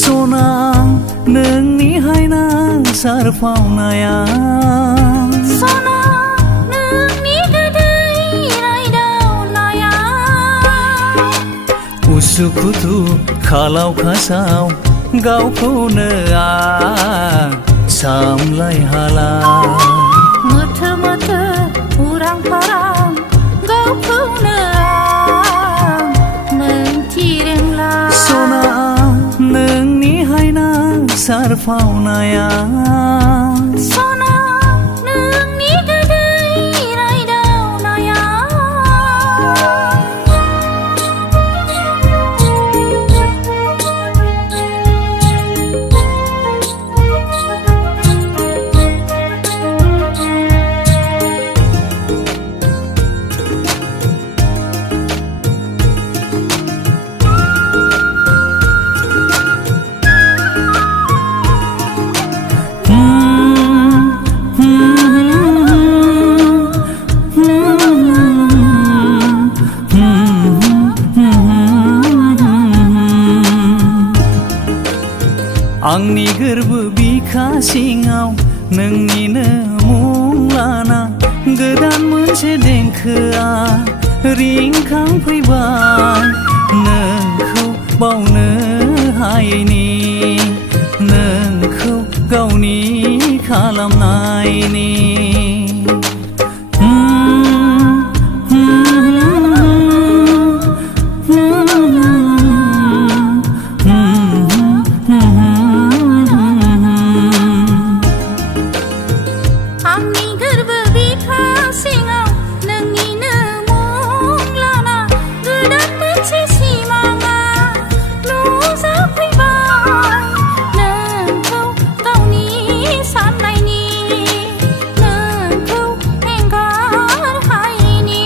सना नोंनि हायना सारफावनाया सना नोंनि गोदै रायदावनाया उसुखुथु खालाव खासाव गावखौनो आं सामलाय हाला मोथो मोथो उरां फारां गावखौनो आं मोनथि रोंला सना नोंनि हायना सारफावनाया सना नोंनि गोदै रायदावनाया आंनि गोरबो बिखा सिङाव नोंनिनो मुं लाना गोदान मोनसे देंखोआ रिंखांफैबाय नोंखौ बावनो हायैनि नोंखौ गावनि खालामनायनि आंनि गोरबो बिखा सिङाव नोंनिनो मुं लाना गोदान मोनसे सिमाङा नुजाफैबाय नोंखौ गावनि साननायनि नोंखौ एंगार हायैनि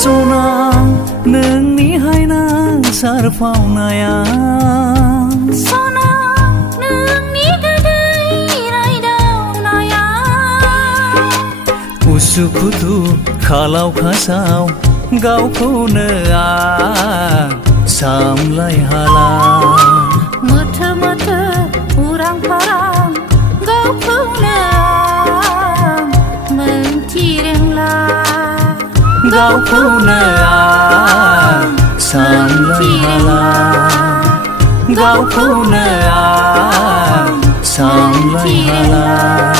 सना नोंनि हायना सारफावनाया सना नोंनि गोदै रायदावनाया उसुखुथु खालाव खासाव गावखौनो आं सामलाय हाला मोथो मोथो उरां फारां गावखौनो आं मोनथि रोंला गावखौनो आं सामलाय हाला गावखौनो आं सामलाय हाला